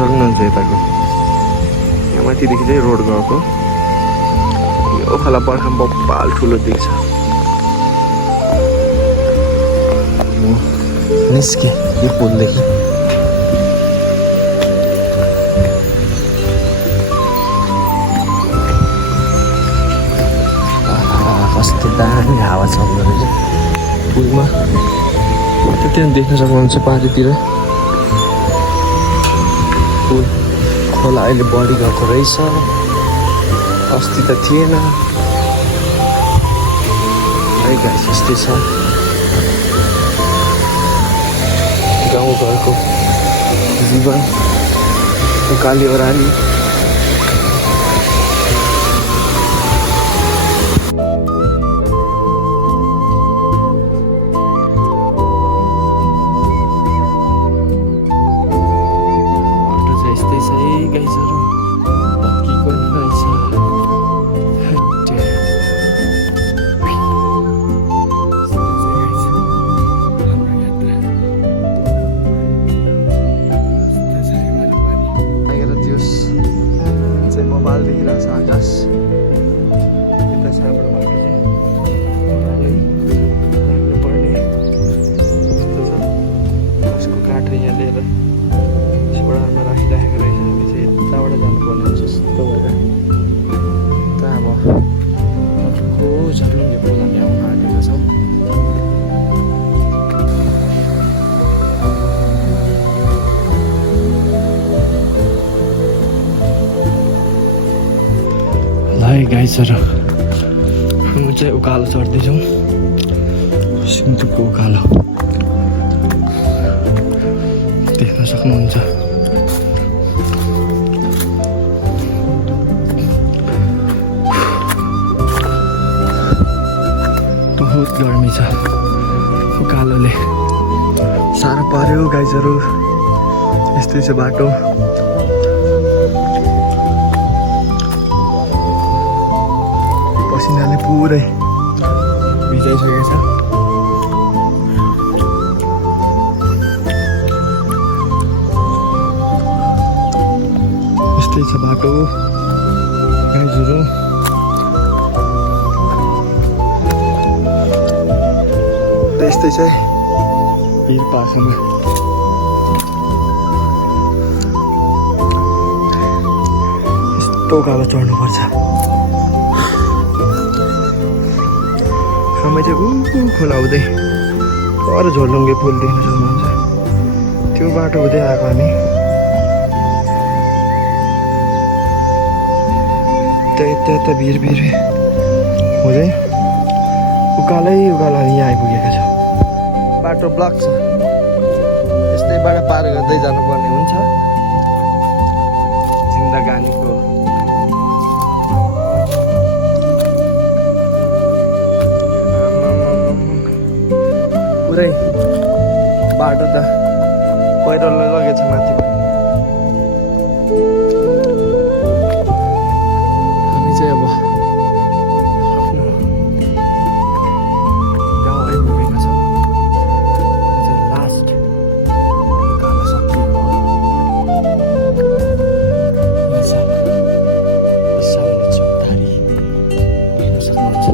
सक्नुहुन्छ यताको। यहाँ माथिदेखि चाहिँ रोड गएको। यो खोला बर्खा बब्बाल ठुलो देख्छ। निस्के यो पुलदेखि। कस्तो दामी हावा चल्दो रहेछ पुलमा। त्यहाँ देख्न सक्नुहुन्छ पारितिर पुल। खोला अहिले बढी गएको रहेछ, अस्ति त थिएन। है गाइस, यस्तै छ गाउँघरको जीवन, उकाली ओह्राली। मोबाइल देखिरहेको छ आकाश। यता छ हाम्रो बाटो चाहिँ ओह्रालै लाग्नुपर्ने जस्तो छ। यसको काठ यहाँ लिएर छोडामा राखिराखेको रहेछ। हामी चाहिँ यताबाट जानुपर्ने हुन्छ जस्तो भएर। त अब अर्को झन् यो पुल हामी आउन आँटेका छौँ। है गाइसहरू, हामी चाहिँ उकालो चढ्दैछौँ। सिन्धुको उकालो देख्न सक्नुहुन्छ। बहुत गर्मी छ, उकालोले साह्रो पर्यो गाइसहरू। यस्तै छ बाटो। पसिनाले पुरै भिजाइसकेको छ। यस्तै छ बाटो गाइजहरू। यस्तै छ भिर पाखामा। यस्तो उकालो चढ्नुपर्छ। हामी चाहिँ खोला हुँदै पर झोलुङ्गे पुल देख्न सक्नुहुन्छ। त्यो बाटो हुँदै आएको हामी। यता भिर हुँदै उकालै उकालो हामी यहाँ आइपुगेका छौँ। बाटो ब्लक छ, यस्तैबाट पार गर्दै जानुपर्ने हुन्छ। जिन्दगानीको पुरै बाटो त पहिरोले लगेछ माथि। हामी चाहिँ अब आफ्नो गाउँ आइपुगेका छौँ। यो चाहिँ लास्ट उकालो सकिएको हो। यहाँ छ साउने चौतारी हेर्न सक्नुहुन्छ।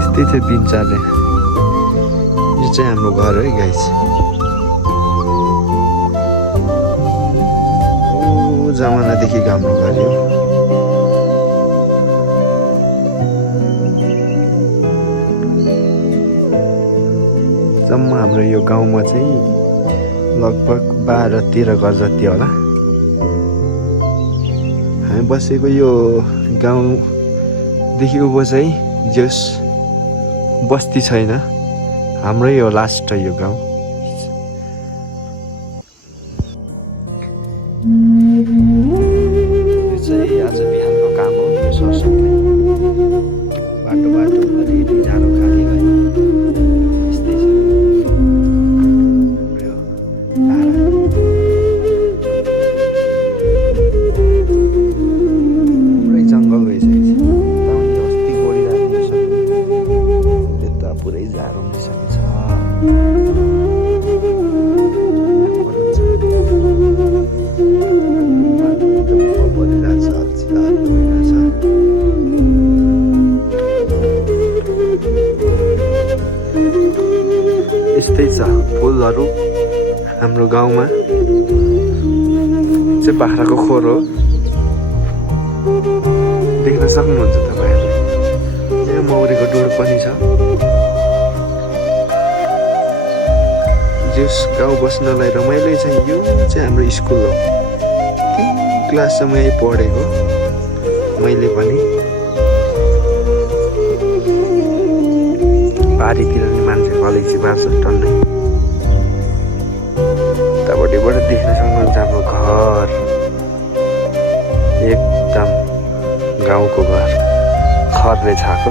यस्तै थियो दिनचर्या। यो चाहिँ हाम्रो घर है गाइस। जमानादेखि हाम्रो घर यो। जम्मा हाम्रो यो गाउँमा चाहिँ लगभग 12-13 घर जति होला। हामी बसेको यो गाउँदेखि उँभो चाहिँ जस बस्ती छैन, हाम्रै हो लास्ट यो गाउँ। यो चाहिँ आज बिहानको काम हो, यो सरसफाइ। बाटो अलिअलि जाडो खाली भयो, यस्तै छ। हाम्रो यो धारा पुरै जङ्गल भइसकेको छ। अस्ति गोडिरहेको छ, यता पुरै जाडो भइसकेको छ। यस्तै छ फुलहरू हाम्रो गाउँमा। चाहिँ बाख्राको खोर हो, देख्न सक्नुहुन्छ तपाईँहरू। यहाँ मौरीको डुँड पनि छ। जस गाउँ बस्नलाई रमाइलो छ। यो चाहिँ हाम्रो स्कुल हो, 3 क्लाससम्म यही पढेको मैले पनि। बारीतिर नि मान्छे कलेजी बाँच्छ टन्नै। उतापट्टिबाट देख्न सक्नुहुन्छ हाम्रो घर, एकदम गाउँको घर, खरले छाएको।